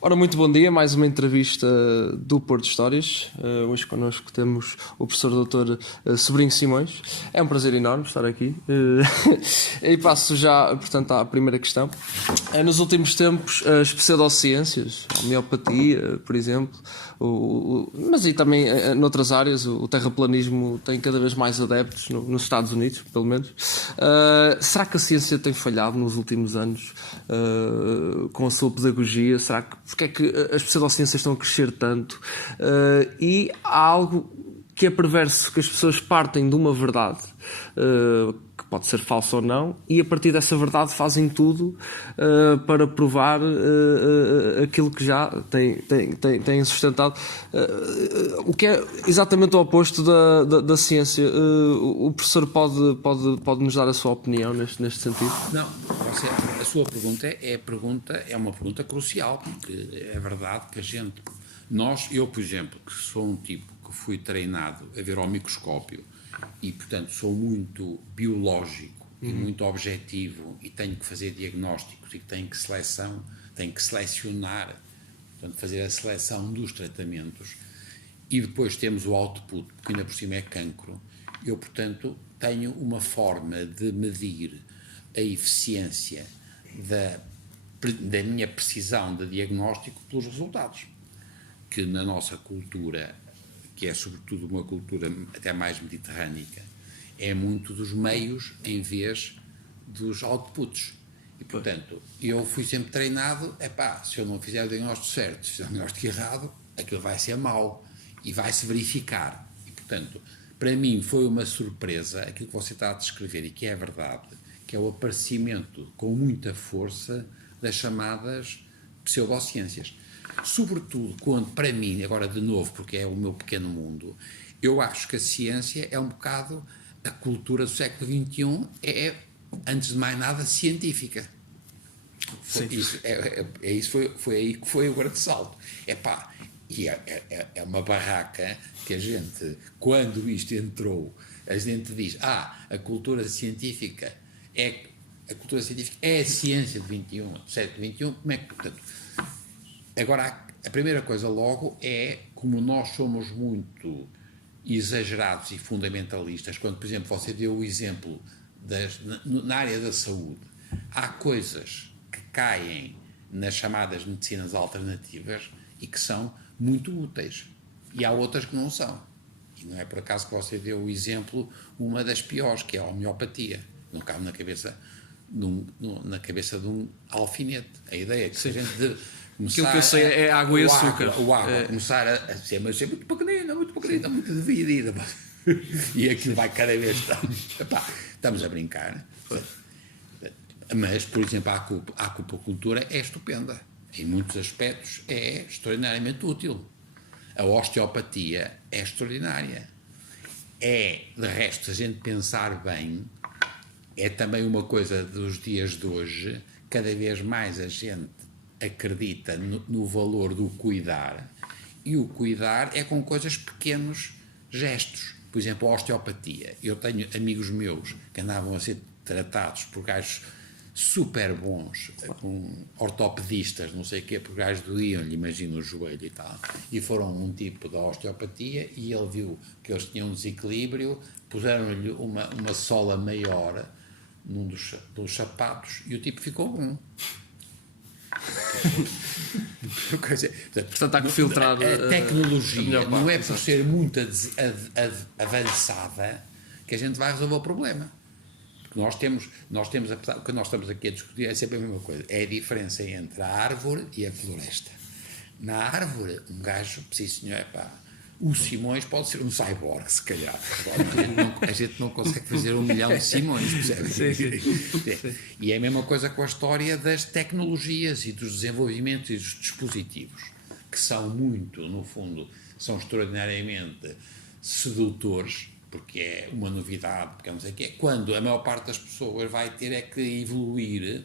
Ora, muito bom dia, mais uma entrevista do Porto Histórias. Hoje connosco temos o professor Dr. Sobrinho Simões. É um prazer enorme estar aqui. E passo já, portanto, à primeira questão. Nos últimos tempos, as pseudociências, a homeopatia, por exemplo, mas e também noutras áreas, o terraplanismo tem cada vez mais adeptos nos Estados Unidos, pelo menos. Será que a ciência tem falhado nos últimos anos com a sua pedagogia? Será que porque é que as pseudociências estão a crescer tanto? E há algo que é perverso, que as pessoas partem de uma verdade que pode ser falsa ou não, e a partir dessa verdade fazem tudo para provar aquilo que já têm sustentado, o que é exatamente o oposto da ciência. O professor pode nos dar a sua opinião neste sentido? Não, a sua pergunta é uma pergunta crucial, porque é verdade que eu, por exemplo, que sou um tipo que fui treinado a ver ao microscópio e, portanto, sou muito biológico e muito objetivo e tenho que fazer diagnósticos e tenho que selecionar, portanto, fazer a seleção dos tratamentos e depois temos o output, porque ainda por cima é cancro. Eu, portanto, tenho uma forma de medir a eficiência da minha precisão de diagnóstico pelos resultados, que na nossa cultura, que é sobretudo uma cultura até mais mediterrânica, é muito dos meios em vez dos outputs. E, portanto, eu fui sempre treinado, se eu não fizer o diagnóstico certo, se fizer o diagnóstico errado, aquilo vai ser mau e vai-se verificar. E, portanto, para mim foi uma surpresa aquilo que você está a descrever e que é verdade, que é o aparecimento com muita força das chamadas pseudociências. Sobretudo quando, para mim, agora de novo, porque é o meu pequeno mundo, eu acho que a ciência é um bocado a cultura do século XXI, antes de mais nada, científica. Foi aí que foi o grande salto. E é uma barraca que a gente, quando isto entrou, a gente diz, a cultura científica é a ciência do século XXI, como é que, portanto... Agora, a primeira coisa logo é, como nós somos muito exagerados e fundamentalistas, quando, por exemplo, você deu o exemplo na área da saúde, há coisas que caem nas chamadas medicinas alternativas e que são muito úteis, e há outras que não são. E não é por acaso que você deu o exemplo, uma das piores, que é a homeopatia. Não cabe na cabeça de um alfinete. A ideia é que se a gente Aquilo que eu sei é água e açúcar. Começar a ser muito pequenina, muito dividida. E aquilo vai cada vez... Estamos a brincar. Mas, por exemplo, a acupuntura é estupenda. Em muitos aspectos é extraordinariamente útil. A osteopatia é extraordinária. De resto, se a gente pensar bem, é também uma coisa dos dias de hoje, cada vez mais a gente acredita no valor do cuidar, e o cuidar é com coisas pequenos gestos. Por exemplo, a osteopatia. Eu tenho amigos meus que andavam a ser tratados por gajos super bons, com ortopedistas, não sei o quê, por gajos doíam-lhe, imagina, o joelho e tal, e foram um tipo da osteopatia e ele viu que eles tinham um desequilíbrio, puseram-lhe uma sola maior num dos sapatos e o tipo ficou bom. Portanto, há que filtrar a tecnologia não é por ser muito avançada que a gente vai resolver o problema. Porque nós temos o que nós estamos aqui a discutir é sempre a mesma coisa, é a diferença entre a árvore e a floresta. Na árvore, um gajo, sim senhor, o Simões pode ser um cyborg, se calhar. A gente não consegue fazer 1 milhão de Simões, percebe? Sim. E é a mesma coisa com a história das tecnologias e dos desenvolvimentos e dos dispositivos, que são muito, no fundo, são extraordinariamente sedutores, porque é uma novidade, porque não sei o quê, quando a maior parte das pessoas vai ter é que evoluir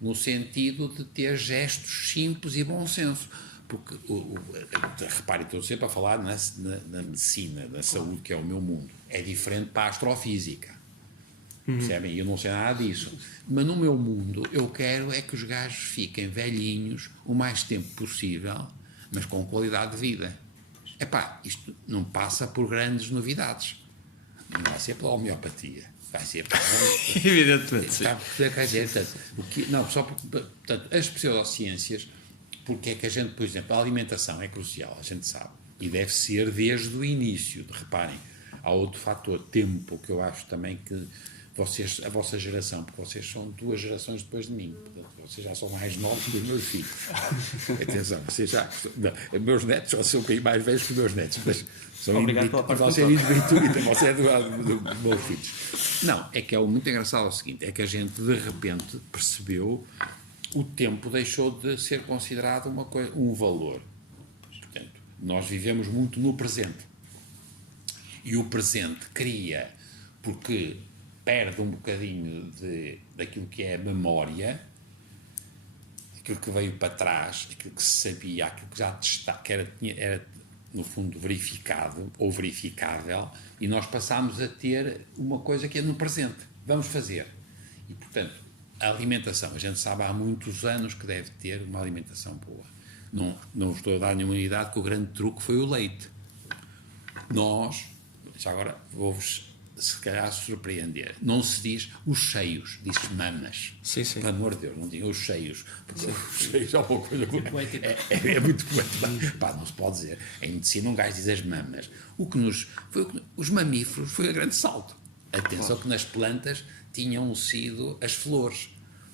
no sentido de ter gestos simples e bom senso. Porque, repare, estou sempre a falar na medicina, na saúde, que é o meu mundo. É diferente para a astrofísica. Percebem? Eu não sei nada disso. Mas no meu mundo, eu quero é que os gajos fiquem velhinhos o mais tempo possível, mas com qualidade de vida. Epá, isto não passa por grandes novidades. Não vai ser pela homeopatia. Vai ser pela... Evidentemente, sim. Quer dizer, não, só porque, portanto, as pseudociências, porque é que a gente, por exemplo, a alimentação é crucial, a gente sabe, e deve ser desde o início. Reparem, há outro fator, tempo, que eu acho também que vocês, a vossa geração, porque vocês são 2 gerações depois de mim, portanto, vocês já são mais novos que os meus filhos. Atenção, vocês já... Não, meus netos só são um bocadinho mais velhos que os meus netos, mas são obrigado pela parte você é indivíduo, você é dos meus filhos. Não, é que é muito engraçado o seguinte, é que a gente de repente percebeu o tempo deixou de ser considerado uma coisa, um valor. Portanto, nós vivemos muito no presente. E o presente cria, porque perde um bocadinho daquilo que é a memória, aquilo que veio para trás, aquilo que se sabia, aquilo que já está, que era no fundo verificado ou verificável, e nós passámos a ter uma coisa que é no presente. Vamos fazer. E, portanto, a alimentação, a gente sabe há muitos anos que deve ter uma alimentação boa. Não estou a dar nenhuma unidade, que o grande truque foi o leite. Nós, já agora vou-vos se calhar surpreender, não se diz os cheios, diz-se mamas. Sim, sim. Pelo amor de Deus, não diga os cheios, porque os cheios é uma coisa é muito poético. Pá, não se pode dizer. Em medicina um gajo diz as mamas. Os mamíferos foi a grande salto. Atenção que nas plantas tinham sido as flores,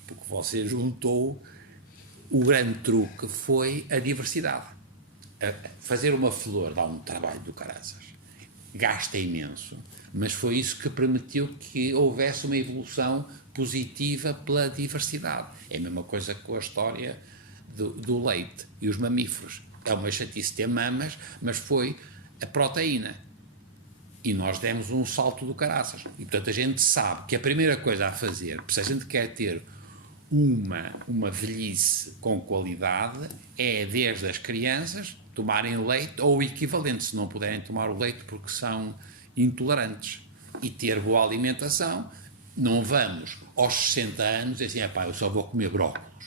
porque você juntou, o grande truque foi a diversidade. Fazer uma flor dá um trabalho do caraças, gasta imenso, mas foi isso que permitiu que houvesse uma evolução positiva pela diversidade. É a mesma coisa com a história do leite e os mamíferos. É uma chatice ter mamas, mas foi a proteína. E nós demos um salto do caraças. E, portanto, a gente sabe que a primeira coisa a fazer, se a gente quer ter uma velhice com qualidade, é desde as crianças tomarem leite ou o equivalente, se não puderem tomar o leite porque são intolerantes, e ter boa alimentação. Não vamos aos 60 anos e assim, eu só vou comer brócolos.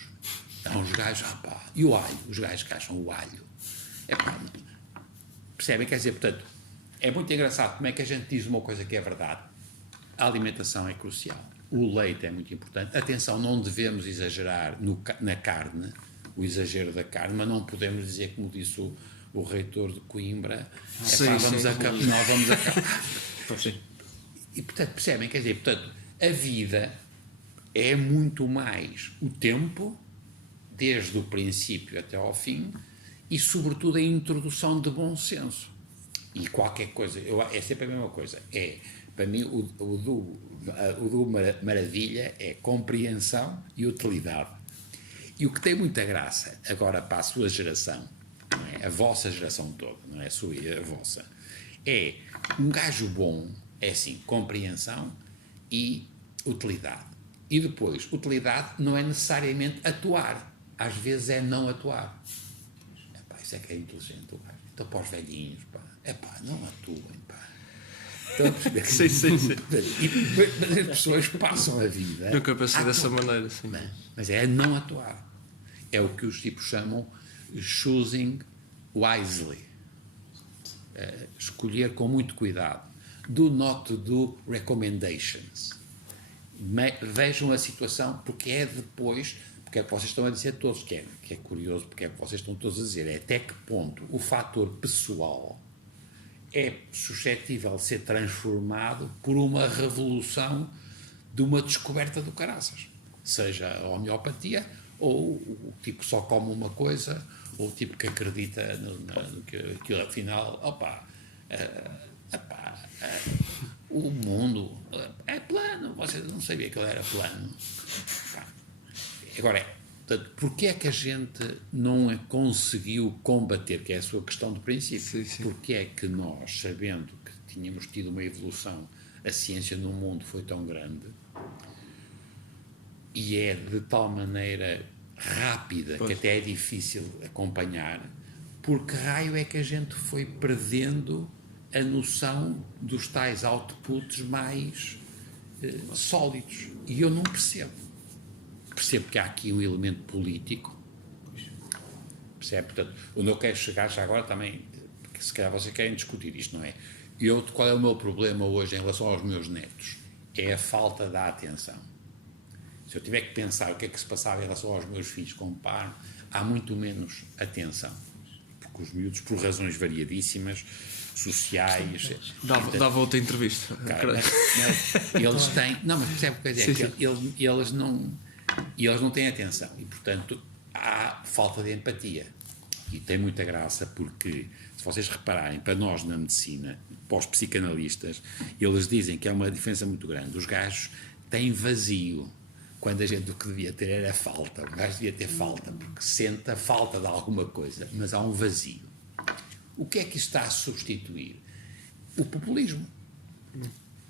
Então os gajos, e o alho, os gajos que acham o alho. Percebem? Quer dizer, portanto, é muito engraçado como é que a gente diz uma coisa que é verdade. A alimentação é crucial. O leite é muito importante. Atenção, não devemos exagerar na carne, o exagero da carne, mas não podemos dizer, como disse o reitor de Coimbra, nós vamos acabar. E, portanto, percebem? Quer dizer, portanto, a vida é muito mais o tempo, desde o princípio até ao fim, e, sobretudo, a introdução de bom senso. E qualquer coisa, é sempre a mesma coisa. Para mim, o do maravilha é compreensão e utilidade. E o que tem muita graça, agora para a sua geração, não é? A vossa geração toda, não é a sua e a vossa, é um gajo bom, é assim, compreensão e utilidade. E depois, utilidade não é necessariamente atuar, às vezes é não atuar. Isso é que é inteligente, o gajo. Então, para os velhinhos, não atuem, Sim. Mas as pessoas passam a vida. Nunca pensei dessa maneira, sim. Mas é não atuar. É o que os tipos chamam choosing wisely. Escolher com muito cuidado. Do not do recommendations. Vejam a situação, porque é depois, porque é que vocês estão a dizer todos, que é curioso, porque é que vocês estão todos a dizer, é até que ponto o fator pessoal é suscetível de ser transformado por uma revolução de uma descoberta do caraças. Seja a homeopatia, ou o tipo que só come uma coisa, ou o tipo que acredita que afinal, o mundo é plano, vocês não sabiam que ele era plano. Agora, porquê é que a gente não conseguiu combater, que é a sua questão de princípio? Sim. Porquê é que nós, sabendo que tínhamos tido uma evolução, a ciência no mundo foi tão grande e é de tal maneira rápida que até é difícil acompanhar, por que raio é que a gente foi perdendo a noção dos tais outputs mais sólidos. E eu não percebo. Percebo que há aqui um elemento político. Percebe? Portanto, onde eu quero chegar já agora também, porque se calhar vocês querem discutir isto, não é? Qual é o meu problema hoje em relação aos meus netos? É a falta da atenção. Se eu tiver que pensar o que é que se passava em relação aos meus filhos com o pai, há muito menos atenção. Porque os miúdos, por razões variadíssimas, sociais... Dava outra entrevista. Cara, eles têm... Não, mas percebe o que é dizer? Eles não têm atenção. E, portanto, há falta de empatia. E tem muita graça porque, se vocês repararem, para nós na medicina, para os psicanalistas, eles dizem que há uma diferença muito grande. Os gajos têm vazio, quando a gente o que devia ter era falta. O gajo devia ter falta, porque sente a falta de alguma coisa, mas há um vazio. O que é que isto está a substituir? O populismo.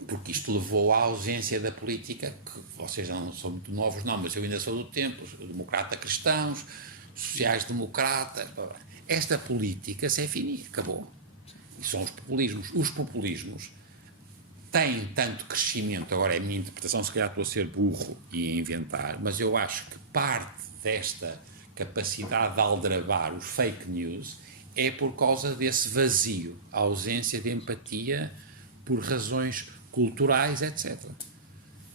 Porque isto levou à ausência da política, que vocês não são muito novos, não, mas eu ainda sou do tempo, democrata-cristãos, sociais-democratas. Esta política se é fininha, acabou. E são os populismos. Os populismos têm tanto crescimento, agora é a minha interpretação, se calhar estou a ser burro e a inventar, mas eu acho que parte desta capacidade de aldrabar os fake news é por causa desse vazio, a ausência de empatia por razões culturais, etc.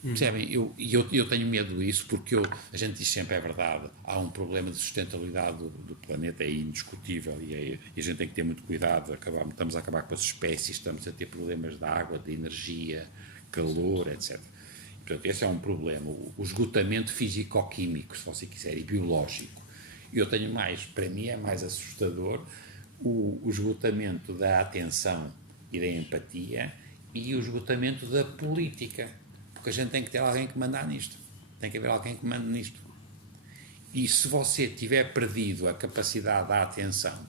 Percebem? Eu tenho medo disso porque a gente diz sempre, é verdade, há um problema de sustentabilidade do planeta, é indiscutível e a gente tem que ter muito cuidado, estamos a acabar com as espécies, estamos a ter problemas de água, de energia, calor, etc. Portanto, esse é um problema, o esgotamento físico-químico, se você quiser, e biológico. Eu tenho mais, para mim é mais assustador o esgotamento da atenção e da empatia e o esgotamento da política. Porque a gente tem que ter alguém que mandar nisto. Tem que haver alguém que mande nisto. E se você tiver perdido a capacidade da atenção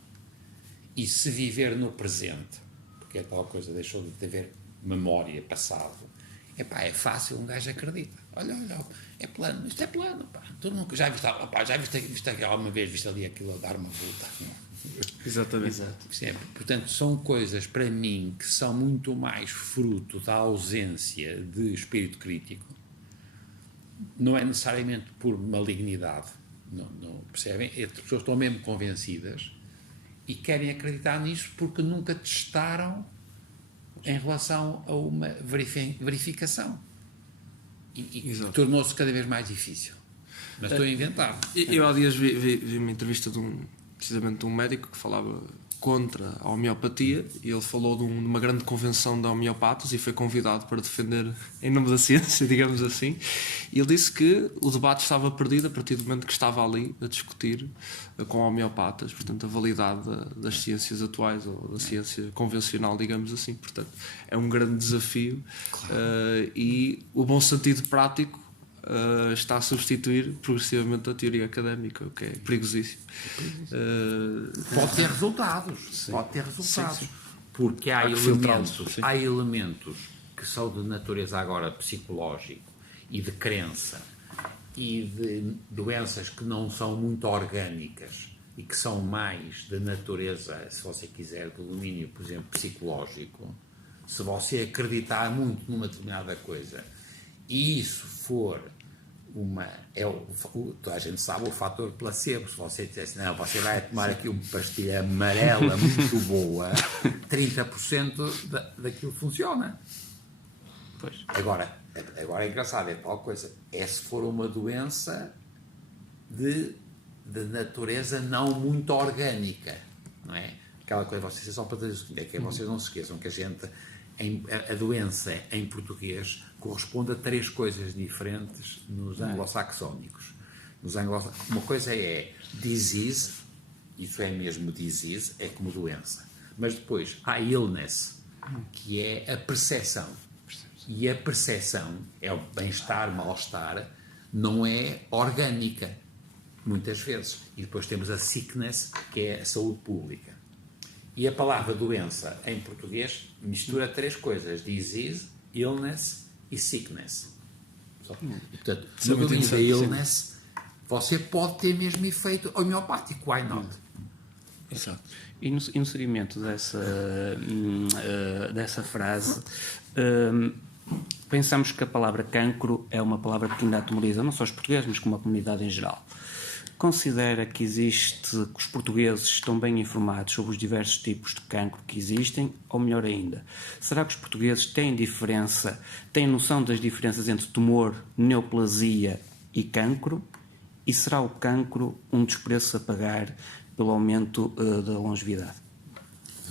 e se viver no presente, porque é tal coisa, deixou de haver memória, passado, é fácil, um gajo acredita. Olha, é plano, isto é plano. Pá. Tu nunca, já viste alguma vez, viste ali aquilo a dar uma volta? Exatamente. Portanto, são coisas, para mim, que são muito mais fruto da ausência de espírito crítico. Não é necessariamente por malignidade, não percebem? As pessoas estão mesmo convencidas e querem acreditar nisso porque nunca testaram em relação a uma verificação. E tornou-se cada vez mais difícil. Mas estou a inventar. Eu há dias vi uma entrevista precisamente de um médico que falava contra a homeopatia e ele falou de uma grande convenção de homeopatas e foi convidado para defender em nome da ciência, digamos assim, e ele disse que o debate estava perdido a partir do momento que estava ali a discutir com homeopatas, portanto a validade das ciências atuais ou da ciência convencional, digamos assim. Portanto é um grande desafio. Claro. E o bom sentido prático está a substituir progressivamente a teoria académica, o que é perigosíssimo. Pode ter resultados. Sim. Pode ter resultados. Sim. Porque há elementos que são de natureza agora psicológico e de crença e de doenças que não são muito orgânicas e que são mais de natureza, se você quiser, de domínio, por exemplo, psicológico. Se você acreditar muito numa determinada coisa e isso for toda a gente sabe o fator placebo. Se você dissesse, não, você vai tomar aqui uma pastilha amarela muito boa, 30% daquilo funciona. Pois. Agora é engraçado, é tal coisa, se for uma doença de natureza não muito orgânica, não é? Aquela coisa, vocês só para dizer o seguinte, é que vocês não se esqueçam que a doença em português corresponde a 3 coisas diferentes nos anglo-saxónicos. Uma coisa é disease, isso é mesmo disease, é como doença. Mas depois há illness, que é a percepção. E a percepção é o bem-estar, mal-estar, não é orgânica, muitas vezes. E depois temos a sickness, que é a saúde pública. E a palavra doença, em português, mistura 3 coisas: disease, illness e sickness. E, portanto, no domínio da illness, você pode ter mesmo efeito homeopático. Why not? Exato. E no seguimento dessa frase, pensamos que a palavra cancro é uma palavra que ainda atemoriza não só os portugueses, mas como a comunidade em geral. Considera que que os portugueses estão bem informados sobre os diversos tipos de cancro que existem, ou melhor ainda, será que os portugueses têm noção das diferenças entre tumor, neoplasia e cancro? E será o cancro um dos preços a pagar pelo aumento da longevidade?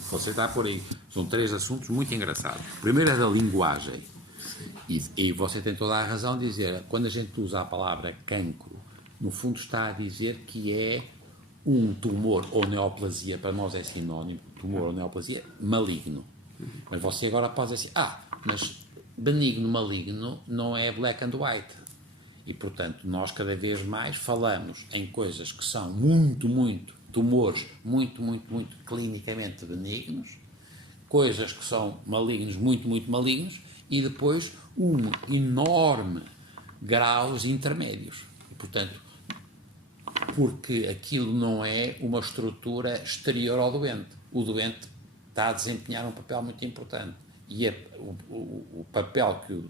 Você está por aí. São 3 assuntos muito engraçados. O primeiro é da linguagem. E você tem toda a razão de dizer, quando a gente usa a palavra cancro, no fundo está a dizer que é um tumor ou neoplasia, para nós é sinónimo, tumor ou neoplasia, maligno. Mas você agora pode dizer assim, mas benigno, maligno não é black and white. E, portanto, nós cada vez mais falamos em coisas que são tumores muito clinicamente benignos, coisas que são malignos, muito malignos, e depois enorme graus intermédios. E, portanto, porque aquilo não é uma estrutura exterior ao doente. O doente está a desempenhar um papel muito importante. E o papel que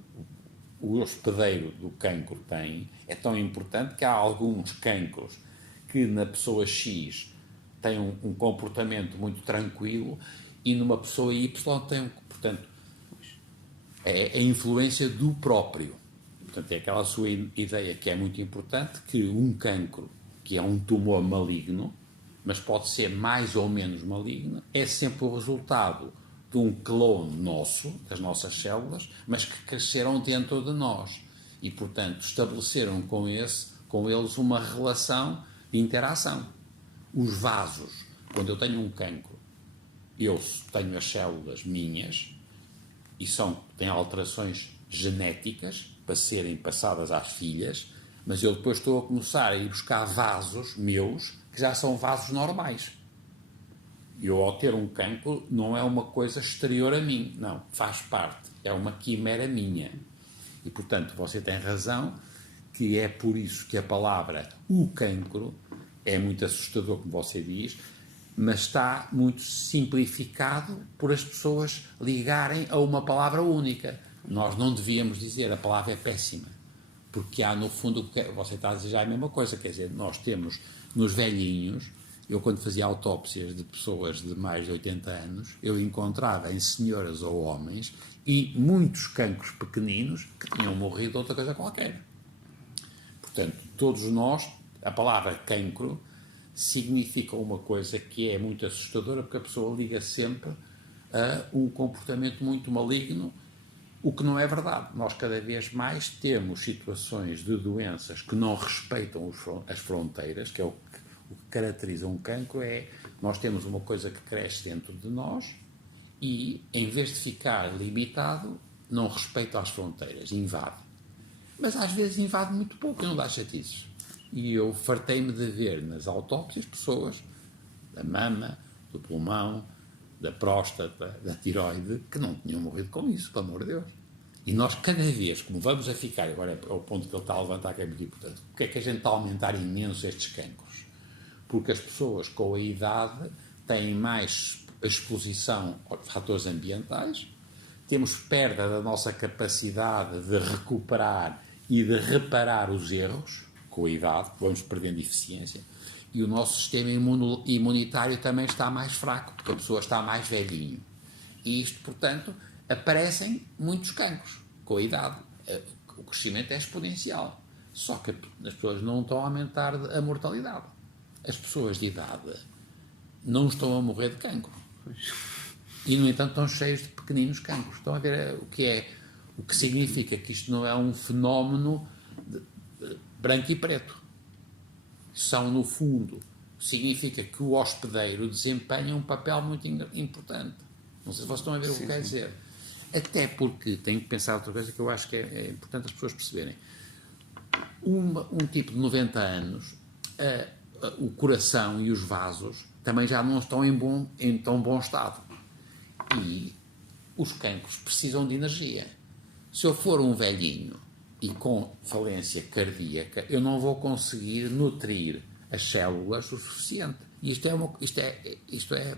o hospedeiro do cancro tem é tão importante que há alguns cancros que na pessoa X tem um comportamento muito tranquilo e numa pessoa Y tem portanto, é a influência do próprio. Portanto, é aquela sua ideia que é muito importante, que um cancro, que é um tumor maligno, mas pode ser mais ou menos maligno, é sempre o resultado de um clone nosso, das nossas células, mas que cresceram dentro de nós. E, portanto, estabeleceram com eles uma relação de interação. Os vasos, quando eu tenho um cancro, eu tenho as células minhas e têm alterações genéticas para serem passadas às filhas, mas eu depois estou a começar a ir buscar vasos meus que já são vasos normais. Eu, ao ter um cancro, não é uma coisa exterior a mim, não, faz parte, é uma quimera minha. E, portanto, você tem razão que é por isso que a palavra o cancro é muito assustador, como você diz, mas está muito simplificado por as pessoas ligarem a uma palavra única. Nós não devíamos dizer a palavra é péssima, porque há, no fundo, você está a dizer já a mesma coisa, quer dizer, nós temos nos velhinhos, eu quando fazia autópsias de pessoas de mais de 80 anos, eu encontrava em senhoras ou homens e muitos cancros pequeninos que tinham morrido de outra coisa qualquer. Portanto, todos nós, a palavra cancro significa uma coisa que é muito assustadora, porque a pessoa liga sempre a um comportamento muito maligno, o que não é verdade. Nós cada vez mais temos situações de doenças que não respeitam as fronteiras, que é o que caracteriza um cancro, nós temos uma coisa que cresce dentro de nós e, em vez de ficar limitado, não respeita as fronteiras, invade. Mas às vezes invade muito pouco e não dá chatices. E eu fartei-me de ver nas autópsias pessoas da mama, do pulmão, da próstata, da tiroide, que não tinham morrido com isso, pelo amor de Deus. E nós, cada vez, como vamos a ficar, agora é o ponto que ele está a levantar, que é muito importante, porque é que a gente está a aumentar imenso estes cancros? Porque as pessoas com a idade têm mais exposição a fatores ambientais, temos perda da nossa capacidade de recuperar e de reparar os erros, com a idade, vamos perdendo eficiência, e o nosso sistema imunitário também está mais fraco, porque a pessoa está mais velhinho. E isto, portanto, aparecem muitos cancros com a idade. O crescimento é exponencial. Só que as pessoas não estão a aumentar a mortalidade. As pessoas de idade não estão a morrer de cancro. E, no entanto, estão cheios de pequeninos cancros. Estão a ver o que significa que isto não é um fenómeno branco e preto. São, no fundo, significa que o hospedeiro desempenha um papel muito importante. Não sei se vocês estão a ver o que quer dizer. Até porque tenho que pensar outra coisa que eu acho que é importante as pessoas perceberem. Um tipo de 90 anos, o coração e os vasos também já não estão em tão bom estado. E os cancros precisam de energia. Se eu for um velhinho e com falência cardíaca, eu não vou conseguir nutrir as células o suficiente. E isto é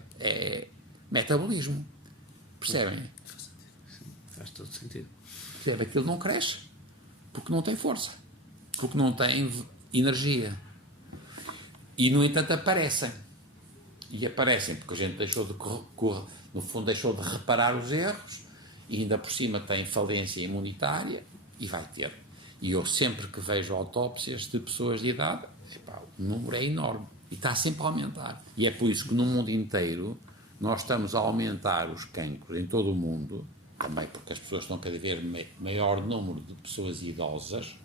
metabolismo. Percebem? Faz todo sentido. percebe? Aquilo não cresce, porque não tem força, porque não tem energia. E, no entanto, aparecem. E aparecem porque a gente deixou de no fundo, deixou de reparar os erros, e ainda por cima tem falência imunitária, e vai ter. E eu sempre que vejo autópsias de pessoas de idade, o número é enorme. E está sempre a aumentar. E é por isso que no mundo inteiro nós estamos a aumentar os cancros em todo o mundo, também porque as pessoas estão cada vez maior número de pessoas idosas,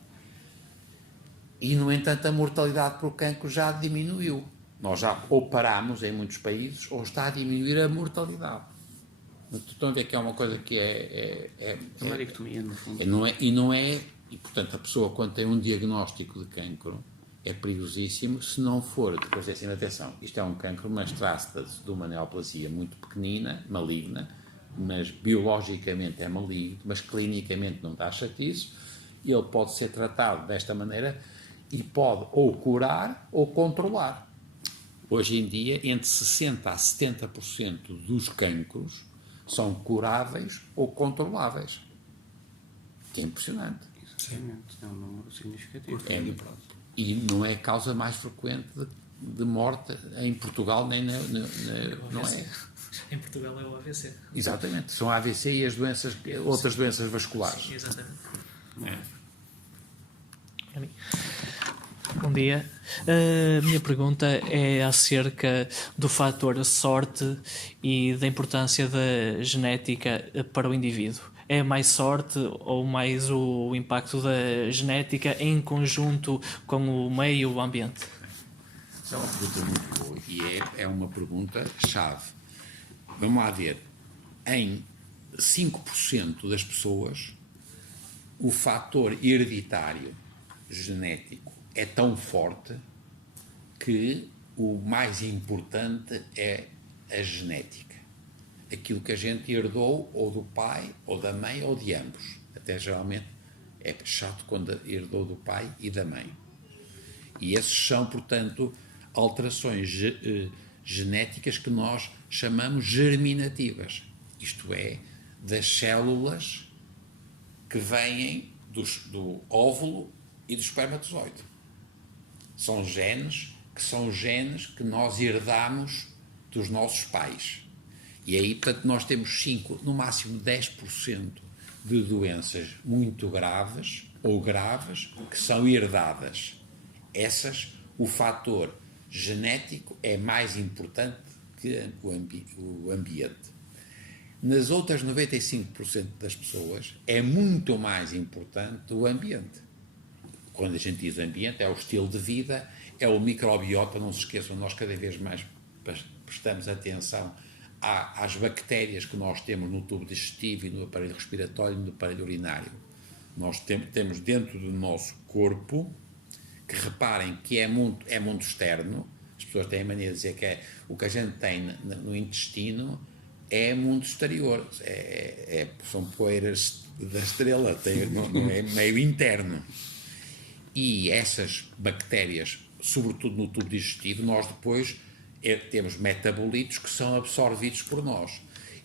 e, no entanto, a mortalidade por cancro já diminuiu. Nós já ou paramos em muitos países, ou está a diminuir a mortalidade. Estão a ver que é uma coisa que É uma dicotomia, no fundo. E, portanto, a pessoa, quando tem um diagnóstico de cancro, é perigosíssimo se não for, depois assim, atenção, isto é um cancro, mas trata-se de uma neoplasia muito pequenina, maligna, mas biologicamente é maligno, mas clinicamente não dá chatice, e ele pode ser tratado desta maneira e pode ou curar ou controlar. Hoje em dia, entre 60% a 70% dos cancros são curáveis ou controláveis. Que é impressionante. Exatamente, é um número significativo. E não é a causa mais frequente de morte em Portugal, nem não é. Em Portugal é o AVC. Exatamente, são AVC e as outras doenças vasculares. Sim, exatamente. Para mim. Bom dia. A minha pergunta é acerca do fator sorte e da importância da genética para o indivíduo. É mais sorte ou mais o impacto da genética em conjunto com o meio, o ambiente? Essa é uma pergunta muito boa e é uma pergunta-chave. Vamos lá ver. Em 5% das pessoas, o fator hereditário genético é tão forte que o mais importante é a genética. Aquilo que a gente herdou ou do pai, ou da mãe, ou de ambos. Até geralmente é chato quando herdou do pai e da mãe. E esses são, portanto, alterações genéticas que nós chamamos germinativas. Isto é, das células que vêm do óvulo e do espermatozoide. São genes que nós herdamos dos nossos pais. E aí, portanto, nós temos 5, no máximo 10% de doenças muito graves ou graves que são herdadas. Essas, o fator genético é mais importante que o ambiente. Nas outras 95% das pessoas é muito mais importante o ambiente. Quando a gente diz ambiente, é o estilo de vida, é o microbiota, não se esqueçam, nós cada vez mais prestamos atenção às bactérias que nós temos no tubo digestivo e no aparelho respiratório e no aparelho urinário. Nós temos dentro do nosso corpo, que reparem que é mundo externo, as pessoas têm a mania de dizer que o que a gente tem no intestino é mundo exterior, são poeiras da estrela, não é meio interno. E essas bactérias, sobretudo no tubo digestivo, nós depois temos metabolitos que são absorvidos por nós.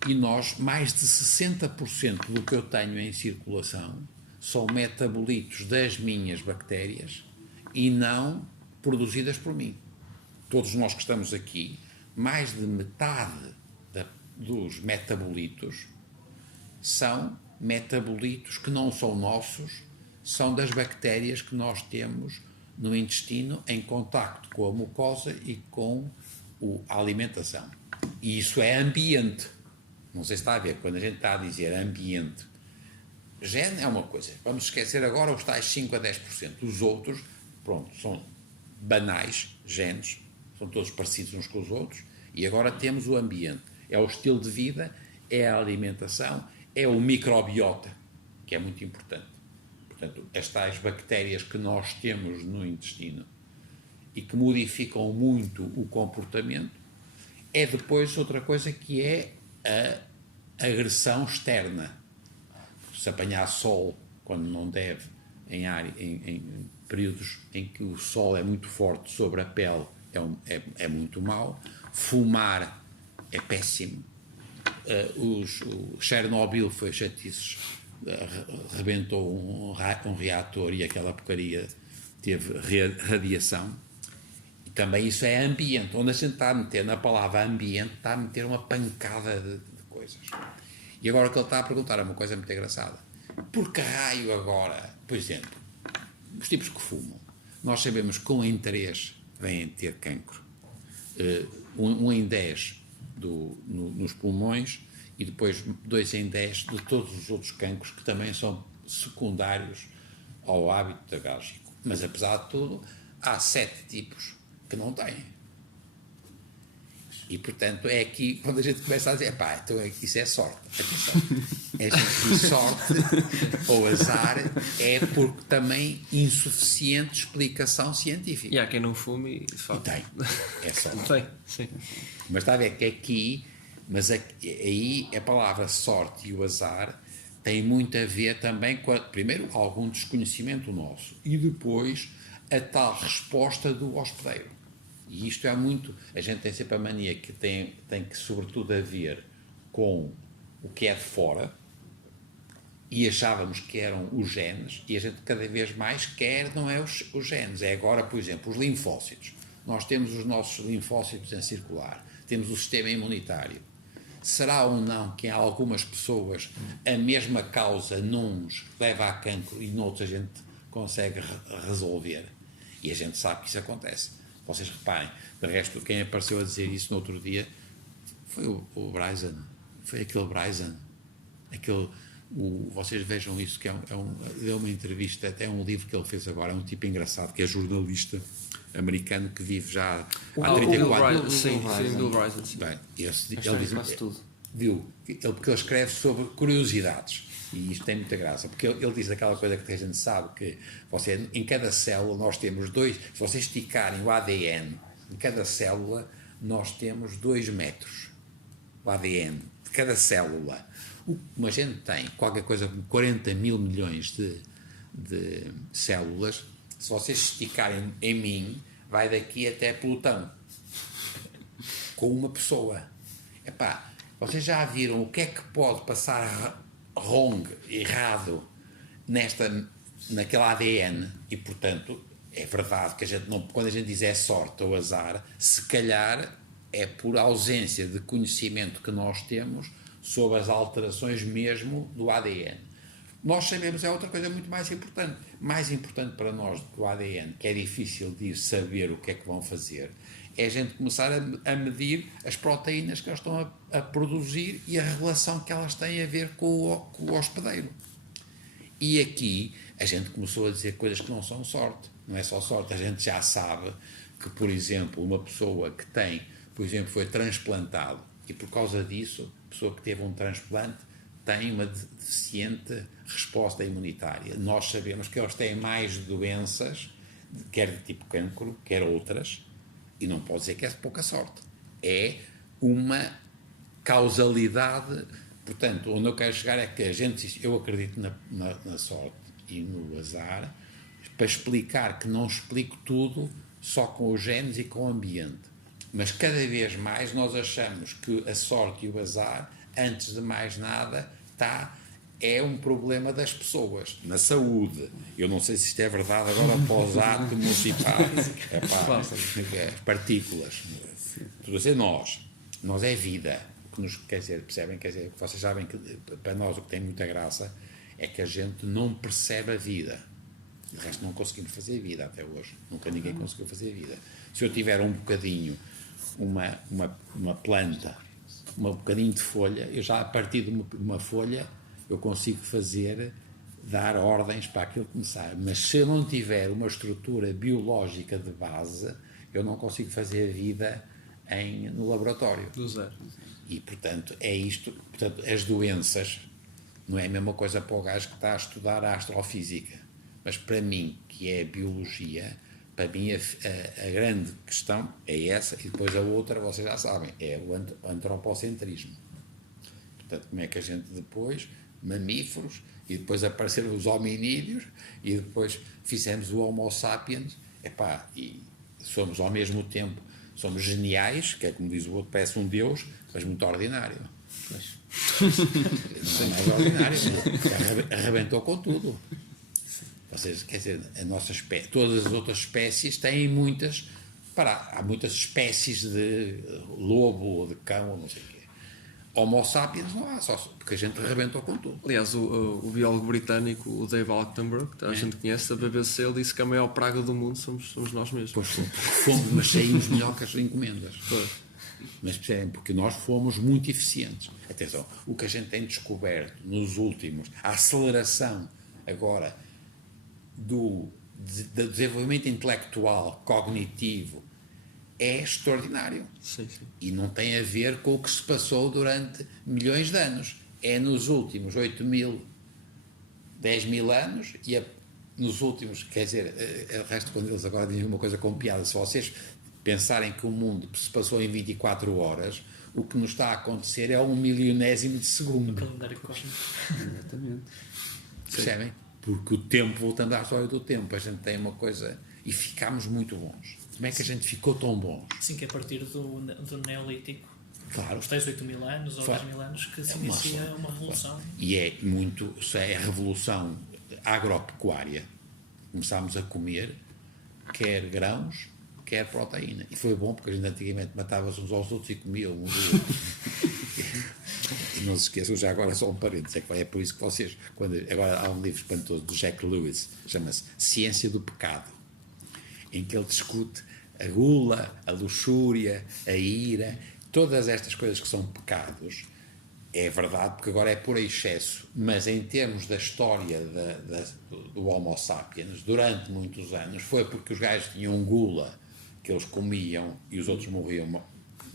E nós, mais de 60% do que eu tenho em circulação são metabolitos das minhas bactérias e não produzidas por mim. Todos nós que estamos aqui, mais de metade dos metabolitos são metabolitos que não são nossos, são das bactérias que nós temos no intestino em contacto com a mucosa e com a alimentação. E isso é ambiente. Não sei se está a ver, quando a gente está a dizer ambiente, gene é uma coisa. Vamos esquecer agora os tais 5 a 10%. Os outros, pronto, são banais, genes, são todos parecidos uns com os outros. E agora temos o ambiente. É o estilo de vida, é a alimentação, é o microbiota, que é muito importante. Portanto, as tais bactérias que nós temos no intestino e que modificam muito o comportamento, é depois outra coisa que é a agressão externa. Se apanhar sol quando não deve, em períodos em que o sol é muito forte sobre a pele, é muito mau. Fumar é péssimo. O Chernobyl foi chatices rebentou um reator e aquela porcaria teve radiação. E também isso é ambiente. Onde a gente está a meter na palavra ambiente, está a meter uma pancada de coisas. E agora o que ele está a perguntar é uma coisa muito engraçada. Por que raio agora, por exemplo, os tipos que fumam, nós sabemos que 1 em 3 vêm ter cancro. 1 em 10 nos pulmões e depois 2 em 10 de todos os outros cancros que também são secundários ao hábito tabágico. Mas, apesar de tudo, há 7 tipos que não têm. E, portanto, é aqui quando a gente começa a dizer, pá, então isso é sorte. Atenção. É sorte ou azar é porque também insuficiente explicação científica. E há quem não fume e de facto. Tem. É sorte. Tem, sim. Mas está a ver que aqui, mas aí a palavra sorte e o azar tem muito a ver também com, primeiro, algum desconhecimento nosso e depois a tal resposta do hospedeiro. E isto é muito... A gente tem sempre a mania que tem que, sobretudo, a ver com o que é de fora e achávamos que eram os genes e a gente cada vez mais quer, não é os genes, é agora, por exemplo, os linfócitos. Nós temos os nossos linfócitos em circular, temos o sistema imunitário. Será ou não que em algumas pessoas a mesma causa nuns leva a cancro e noutros a gente consegue resolver? E a gente sabe que isso acontece. Vocês reparem, de resto, quem apareceu a dizer isso no outro dia foi o Bryson. Foi aquele Bryson. Vocês vejam isso, que deu uma entrevista, até um livro que ele fez agora, é um tipo engraçado, que é jornalista americano que vive já há 34 anos. Sim, Bill Bryson. Bem, ele diz, quase tudo. porque ele escreve sobre curiosidades. E isto tem muita graça, porque ele diz aquela coisa que a gente sabe, que em cada célula nós temos se vocês esticarem o ADN, em cada célula nós temos 2 metros, o ADN, de cada célula. Uma gente tem qualquer coisa como 40 mil milhões de células, se vocês esticarem em mim, vai daqui até Plutão, com uma pessoa. Epá, vocês já viram o que é que pode passar errado naquele ADN e, portanto, é verdade que quando a gente diz é sorte ou azar, se calhar é por ausência de conhecimento que nós temos sobre as alterações mesmo do ADN. Nós sabemos, é outra coisa muito mais importante para nós do que o ADN, que é difícil de saber o que é que vão fazer, é a gente começar a medir as proteínas que elas estão a produzir e a relação que elas têm a ver com o hospedeiro. E aqui a gente começou a dizer coisas que não são sorte, não é só sorte, a gente já sabe que, por exemplo, uma pessoa que foi transplantado e por causa disso, a pessoa que teve um transplante tem uma deficiente resposta imunitária. Nós sabemos que eles têm mais doenças, quer de tipo cancro, quer outras, e não pode dizer que é pouca sorte. É uma causalidade. Portanto, onde eu quero chegar é que eu acredito na sorte e no azar, para explicar que não explico tudo só com os genes e com o ambiente. Mas cada vez mais nós achamos que a sorte e o azar, antes de mais nada, é um problema das pessoas, na saúde. Eu não sei se isto é verdade agora para os átomos municipais, as partículas. Tudo assim, nós é vida. Percebem? Vocês sabem que para nós o que tem muita graça é que a gente não percebe a vida. De resto, não conseguimos fazer vida até hoje. Nunca ninguém conseguiu fazer vida. Se eu tiver um bocadinho, uma planta, um bocadinho de folha, eu já a partir de uma folha eu consigo dar ordens para aquilo começar. Mas se eu não tiver uma estrutura biológica de base, eu não consigo fazer vida no laboratório. Do zero. E, portanto, é isto. Portanto, as doenças não é a mesma coisa para o gajo que está a estudar a astrofísica. Mas para mim, que é a biologia, para mim a grande questão é essa, e depois a outra, vocês já sabem, é o antropocentrismo. Portanto, como é que a gente depois, mamíferos, e depois apareceram os hominídeos, e depois fizemos o Homo sapiens, e somos ao mesmo tempo, somos geniais, que é como diz o outro, parece um Deus, mas muito ordinário. Não é mais ordinário, arrebentou com tudo. Ou seja, quer dizer, a nossa espécie, todas as outras espécies têm muitas. Há muitas espécies de lobo ou de cão, ou não sei o quê. Homo sapiens não há, só porque a gente arrebentou com tudo. Aliás, o biólogo britânico, o Dave Attenborough, que a gente conhece da BBC, ele disse que a maior praga do mundo somos nós mesmos. Pois fomos, mas saímos melhor que as encomendas. Mas percebem, porque nós fomos muito eficientes. Atenção, o que a gente tem descoberto nos últimos, a aceleração agora do desenvolvimento intelectual, cognitivo, é extraordinário. Sim, sim. E não tem a ver com o que se passou durante milhões de anos. É nos últimos 8 mil, 10 mil anos e nos últimos, quer dizer, o resto, quando eles agora dizem uma coisa com piada, se vocês pensarem que o mundo se passou em 24 horas, o que nos está a acontecer é 1/1000º de segundo. Calendário cósmico. Exatamente. Percebem? Porque o tempo, voltando à história do tempo, a gente tem uma coisa... E ficámos muito bons. Como é que a gente ficou tão bons? Assim que é a partir do Neolítico, Claro. os tais 8 mil anos ou 10 mil anos, que se inicia uma revolução. E é muito... É a revolução agropecuária. Começámos a comer quer grãos, quer proteína. E foi bom, porque a gente antigamente matava-se uns aos outros e comia uns aos outros. E não se esqueçam, já agora só um parênteses, é por isso que vocês, agora há um livro espantoso do Jack Lewis, chama-se Ciência do Pecado, em que ele discute a gula, a luxúria, a ira, todas estas coisas que são pecados. É verdade, porque agora é por excesso, mas em termos da história do Homo sapiens, durante muitos anos, foi porque os gajos tinham gula, que eles comiam e os outros morriam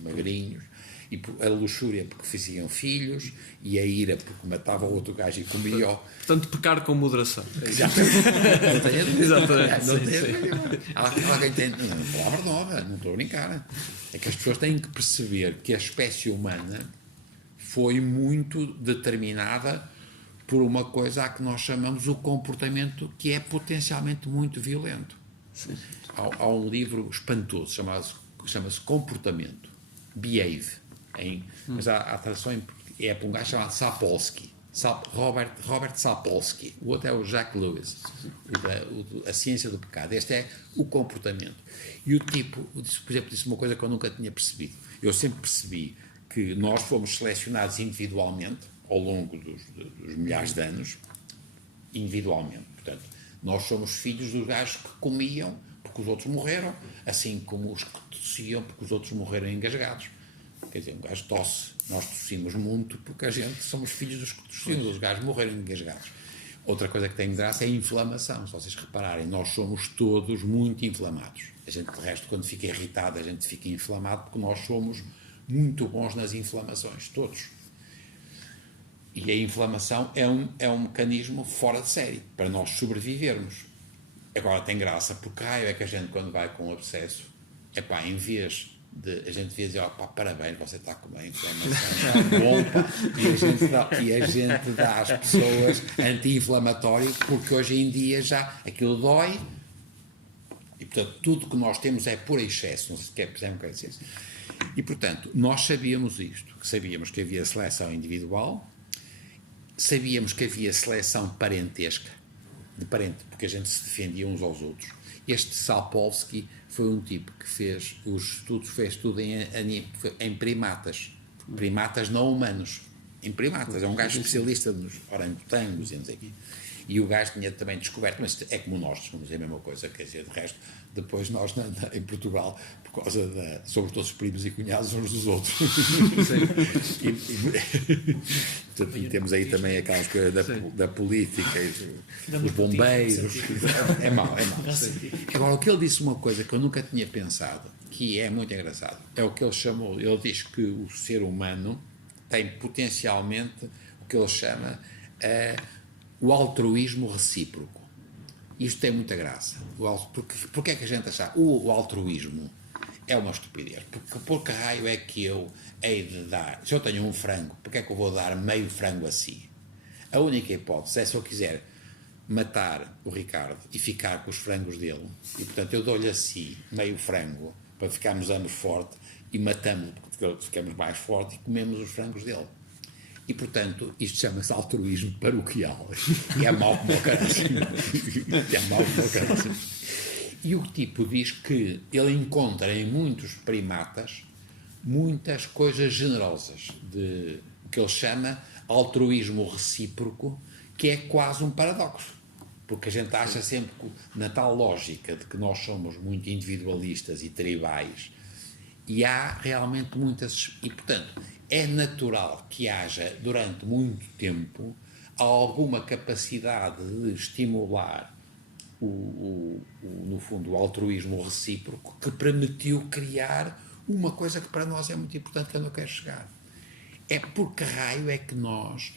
magrinhos, e a luxúria porque faziam filhos, e a ira porque matava o outro gajo e comia. Portanto, pecar com moderação. Exatamente. Exatamente. Não Sim, tem. Alguém tem. Não, palavra nova, não estou a brincar. É que as pessoas têm que perceber que a espécie humana foi muito determinada por uma coisa a que nós chamamos o comportamento, que é potencialmente muito violento. Há um livro espantoso, chama-se Comportamento, Behave, mas a tradução é para um gajo chamado Sapolsky, Robert Sapolsky. O outro é o Jack Lewis, A Ciência do Pecado. Este é o comportamento. E o tipo, por exemplo, disse uma coisa que eu nunca tinha percebido. Eu sempre percebi que nós fomos selecionados individualmente ao longo dos milhares de anos, individualmente. Portanto, nós somos filhos dos gajos que comiam porque os outros morreram, assim como os que tossiam porque os outros morreram engasgados. Quer dizer, um gajo tosse, nós tossimos muito porque a gente somos filhos dos que tossiam, os gajos morreram engasgados. Outra coisa que tem graça é a inflamação. Se vocês repararem, nós somos todos muito inflamados. A gente, de resto, quando fica irritado, a gente fica inflamado porque nós somos muito bons nas inflamações, todos. E a inflamação é um mecanismo fora de série para nós sobrevivermos. Agora tem graça, porque raio é que a gente, quando vai com um abscesso, em vez de a gente devia dizer, parabéns, você está com uma inflamação, está bom, pá. E a gente dá às pessoas anti-inflamatório, porque hoje em dia já aquilo dói, e portanto tudo que nós temos é por excesso, não se quer dizer. E portanto, nós sabíamos isto, sabíamos que havia seleção individual, sabíamos que havia seleção parentesca, de parente, porque a gente se defendia uns aos outros. Este Sapolsky foi um tipo que fez tudo em primatas não humanos, em primatas. É um gajo especialista nos orangotangos e não sei o quê. E o gajo tinha também descoberto, mas é como nós descobrimos a mesma coisa, quer dizer, de resto, depois nós em Portugal, por causa somos todos primos e cunhados uns dos outros. E temos aí também aquelas coisas da política, dos bombeiros. É mau. Agora, o que ele disse, uma coisa que eu nunca tinha pensado, que é muito engraçado, é o que ele chamou, ele diz que o ser humano tem potencialmente o que ele chama o altruísmo recíproco. Isto tem muita graça. Porque é que a gente acha o altruísmo é uma estupidez? Porque raio é que eu hei de dar? Se eu tenho um frango, porque é que eu vou dar meio frango a si? A única hipótese é se eu quiser matar o Ricardo e ficar com os frangos dele, e portanto eu dou-lhe a si meio frango para ficarmos ambos fortes e matamos-lo porque ficamos mais fortes e comemos os frangos dele. E, portanto, isto chama-se altruísmo paroquial. E é mau como o caralho. É mau como o caralho. E o tipo diz que ele encontra em muitos primatas muitas coisas generosas, de o que ele chama altruísmo recíproco, que é quase um paradoxo. Porque a gente acha sempre que, na tal lógica de que nós somos muito individualistas e tribais, e há realmente muitas... E, portanto, é natural que haja, durante muito tempo, alguma capacidade de estimular no fundo, o altruísmo recíproco, que permitiu criar uma coisa que para nós é muito importante, que eu não quero chegar. É porque raio é que nós,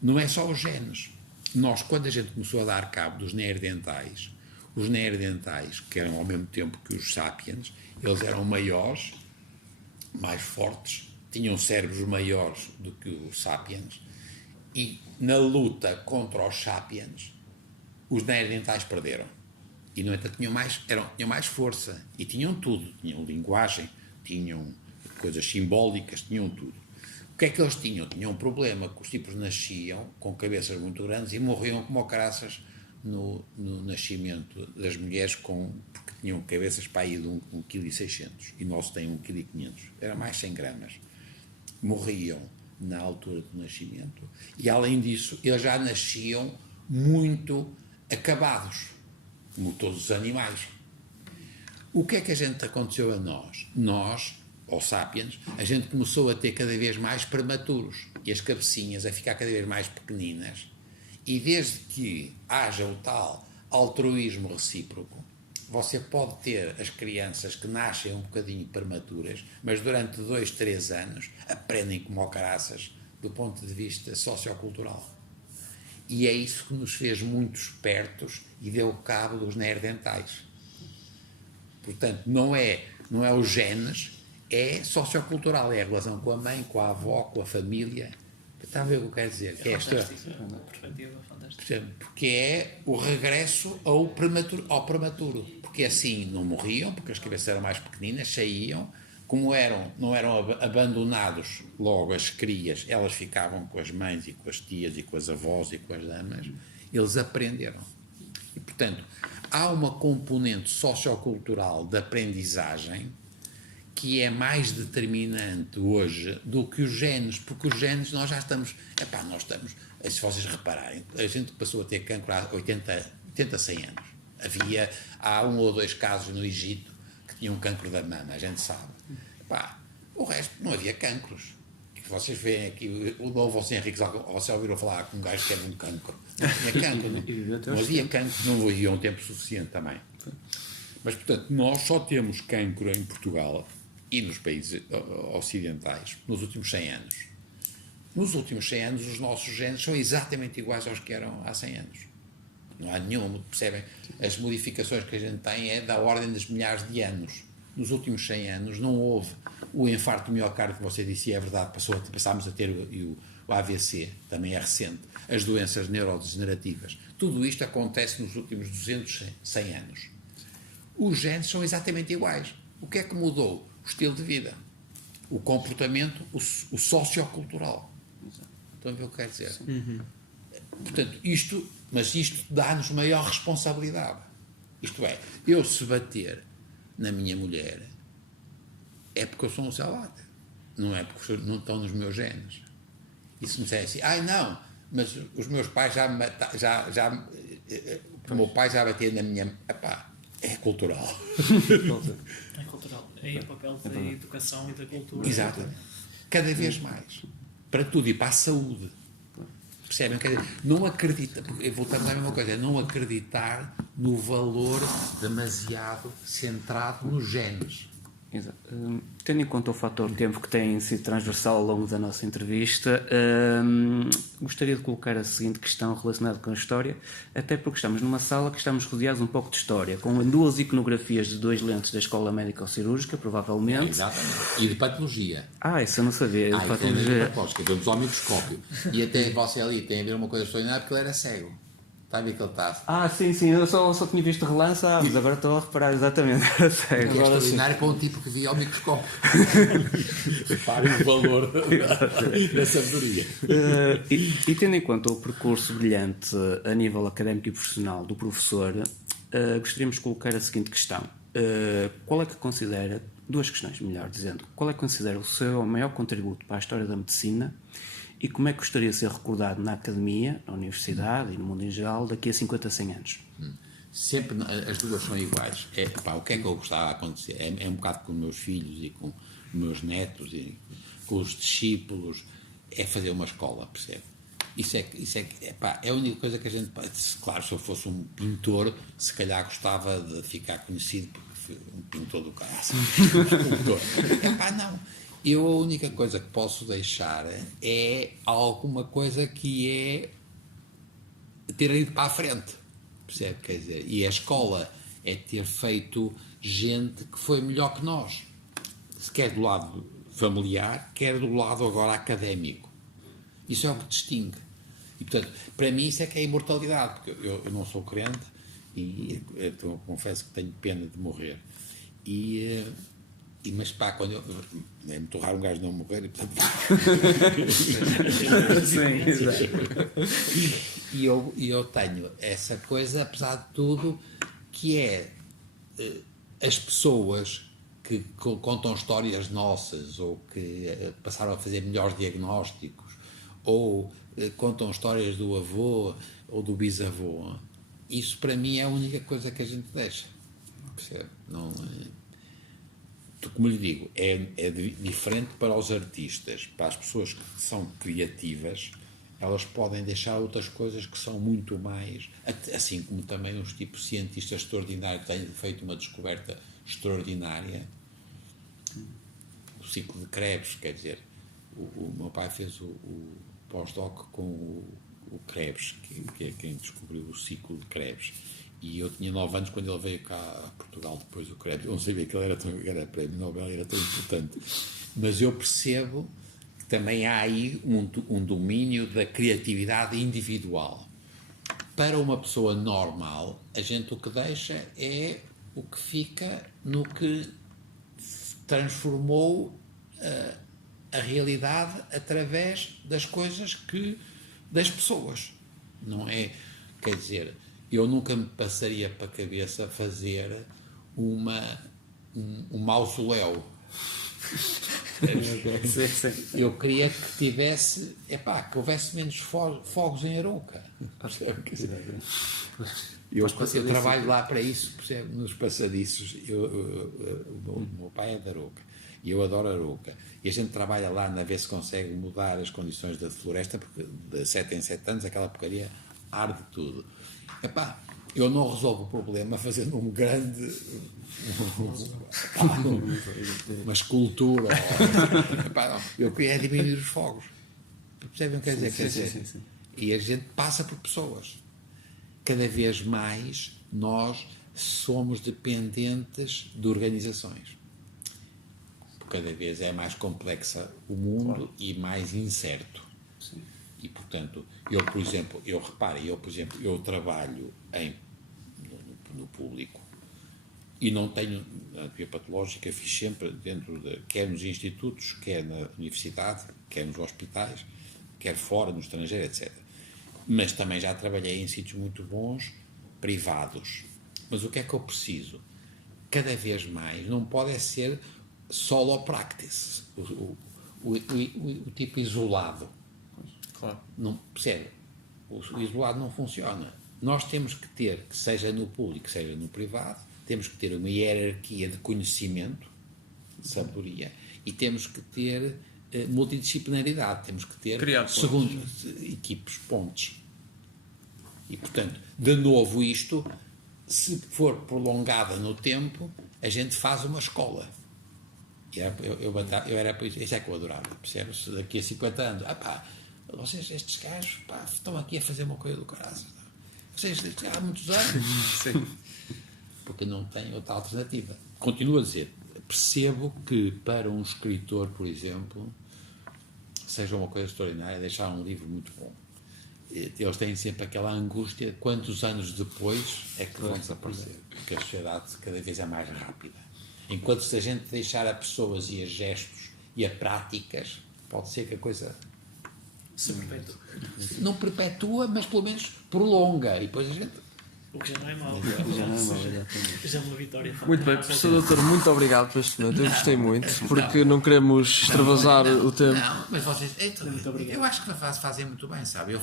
não é só os genes, nós, quando a gente começou a dar cabo dos neandertais, os neandertais, que eram ao mesmo tempo que os sapiens, eles eram maiores, mais fortes, tinham cérebros maiores do que os sapiens, e na luta contra os sapiens, os neandertais perderam. E, no entanto, tinham mais força. E tinham tudo. Tinham linguagem, tinham coisas simbólicas, tinham tudo. O que é que eles tinham? Tinham um problema, que os tipos nasciam com cabeças muito grandes e morriam como caraças no nascimento das mulheres, porque tinham cabeças para aí de 1,6 kg. E o nosso tem 1,5 kg. Era mais 100 gramas. Morriam na altura do nascimento. E, além disso, eles já nasciam muito acabados, como todos os animais. O que é que a gente aconteceu a nós? Nós, ou sapiens, a gente começou a ter cada vez mais prematuros e as cabecinhas a ficar cada vez mais pequeninas, e desde que haja o tal altruísmo recíproco, você pode ter as crianças que nascem um bocadinho prematuras, mas durante 2, 3 anos aprendem como ao caraças do ponto de vista sociocultural. E é isso que nos fez muito espertos e deu cabo dos neandertais. Portanto, não é os genes, é sociocultural, é a relação com a mãe, com a avó, com a família. Está a ver o que eu quero dizer? É fantástico, é uma perspectiva fantástica. Porque é o regresso ao prematuro. Porque assim não morriam, porque as cabeças eram mais pequeninas, saíam. Como não eram abandonados logo as crias, elas ficavam com as mães e com as tias e com as avós e com as damas, eles aprenderam. E, portanto, há uma componente sociocultural de aprendizagem que é mais determinante hoje do que os genes, porque os genes nós já estamos... se vocês repararem, a gente passou a ter cancro há 80, 100 anos. Há 1 ou 2 casos no Egito que tinham cancro da mama, a gente sabe. O resto não havia cancros. E que vocês veem aqui, o novo José Henrique, você ouviram falar com um gajo que teve um cancro. Não tinha cancro, não havia cancro, não havia um tempo suficiente também. Mas, portanto, nós só temos cancro em Portugal e nos países ocidentais nos últimos 100 anos. Nos últimos 100 anos, os nossos genes são exatamente iguais aos que eram há 100 anos. Não há nenhuma, percebem? As modificações que a gente tem é da ordem dos milhares de anos. Nos últimos 100 anos não houve o infarto do miocárdio que você disse, e é verdade, passámos a ter o AVC, também é recente, as doenças neurodegenerativas. Tudo isto acontece nos últimos 200, 100 anos. Os genes são exatamente iguais. O que é que mudou? O estilo de vida, o comportamento, o sociocultural. Estão a ver o que quer dizer? Portanto, isto dá-nos maior responsabilidade. Isto é, eu se bater na minha mulher é porque eu sou um zelate, não é porque não estão nos meus genes. E se me disserem assim, não, mas os meus pais o meu pai já batia na minha... é cultural. É cultural. É o papel da educação e da cultura. Exatamente. Cada vez mais. Para tudo e para a saúde. Percebem? Não acredita, voltamos à mesma coisa, é não acreditar no valor demasiado centrado nos genes. Exato. Tendo em conta o fator tempo que tem sido transversal ao longo da nossa entrevista, gostaria de colocar a seguinte questão relacionada com a história, até porque estamos numa sala que estamos rodeados um pouco de história, com 2 iconografias de 2 lentes da Escola Médico-Cirúrgica, provavelmente. Exatamente. E de patologia. Isso eu não sabia. De patologia. Vemos ao microscópio. E até você ali tem a ver uma coisa extraordinária, porque ele era cego. Está a ver que ele está. Ah, sim, eu só tinha visto relance, mas agora estou a reparar exatamente. É Sério. extraordinário para um tipo que via ao microscópio. Reparem o valor da sabedoria. E tendo em conta o percurso brilhante a nível académico e profissional do professor, gostaríamos de colocar a seguinte questão. Qual é que considera, duas questões, melhor dizendo, qual é que considera o seu maior contributo para a história da medicina e como é que gostaria de ser recordado na academia, na universidade e no mundo em geral daqui a 50, 100 anos? Sempre as duas são iguais. O que é que eu gostava de acontecer? É um bocado com os meus filhos e com os meus netos e com os discípulos, é fazer uma escola, percebe? É a única coisa que a gente... Claro, se eu fosse um pintor, se calhar gostava de ficar conhecido porque fui um pintor do caso. Não. Eu a única coisa que posso deixar é alguma coisa que é ter ido para a frente, percebe? Quer dizer, e a escola é ter feito gente que foi melhor que nós, quer do lado familiar, quer do lado agora académico. Isso é o que distingue. E, portanto, para mim isso é que é a imortalidade, porque eu não sou crente e eu confesso que tenho pena de morrer. Mas quando é muito raro um gajo não morrer e portanto... Sim, exato. E eu tenho essa coisa, apesar de tudo, que é as pessoas que contam histórias nossas ou que passaram a fazer melhores diagnósticos ou contam histórias do avô ou do bisavô. Isso para mim é a única coisa que a gente deixa. Percebe? Não como lhe digo, é diferente para os artistas, para as pessoas que são criativas, elas podem deixar outras coisas que são muito mais, assim como também os tipos cientistas extraordinários que têm feito uma descoberta extraordinária. O ciclo de Krebs, quer dizer, o meu pai fez o pós-doc com o Krebs, que é quem descobriu o ciclo de Krebs. E eu tinha 9 anos quando ele veio cá a Portugal depois do Krebs. Eu não sabia que ele era prémio Nobel, era tão importante. Mas eu percebo que também há aí um domínio da criatividade individual. Para uma pessoa normal, a gente o que deixa é o que fica no que transformou a realidade através das coisas das pessoas. Não é? Quer dizer... Eu nunca me passaria para a cabeça fazer um mausoléu. Eu queria que tivesse, que houvesse menos fogos em Arouca. Eu trabalho lá para isso, percebe? Nos passadiços. O meu pai é de Arouca e eu adoro Arouca. E a gente trabalha lá a ver se consegue mudar as condições da floresta, porque de 7 em 7 anos aquela porcaria arde tudo. Eu não resolvo o problema fazendo um grande uma escultura eu queria diminuir os fogos, percebem o que quer dizer? Sim. E a gente passa por pessoas, cada vez mais nós somos dependentes de organizações, cada vez é mais complexa o mundo e mais incerto. Sim. E, portanto, eu trabalho no público e não tenho, a terapia patológica fiz sempre quer nos institutos, quer na universidade, quer nos hospitais, quer fora, no estrangeiro, etc. Mas também já trabalhei em sítios muito bons, privados. Mas o que é que eu preciso? Cada vez mais, não pode ser solo practice, o tipo isolado. Claro. Não, percebe? O isolado não funciona. Nós temos que ter, que seja no público, seja no privado, temos que ter uma hierarquia de conhecimento, de sabedoria, e temos que ter multidisciplinaridade, temos que ter, segundo equipes, pontes. E, portanto, de novo isto, se for prolongada no tempo, a gente faz uma escola. Eu era por isso é que eu adorava, percebe-se? Daqui a 50 anos, vocês, estes gajos, estão aqui a fazer uma coisa do caralho. Vocês, há muitos anos. Sim. Porque não têm outra alternativa. Continuo a dizer, percebo que para um escritor, por exemplo, seja uma coisa extraordinária deixar um livro muito bom. eles têm sempre aquela angústia de quantos anos depois é que vão desaparecer, porque a sociedade cada vez é mais rápida. Enquanto se a gente deixar a pessoas e a gestos e a práticas, pode ser que a coisa Se perpétua. não perpetua, mas pelo menos prolonga, e depois a gente... O que já não é mau. Já não é mau, exatamente. Já é uma vitória. Muito bem, professor doutor, muito obrigado por este momento. Eu gostei muito, porque não queremos extravasar o tempo. Não, mas vocês... Muito obrigado. Eu acho que fazem muito bem, sabe? Eu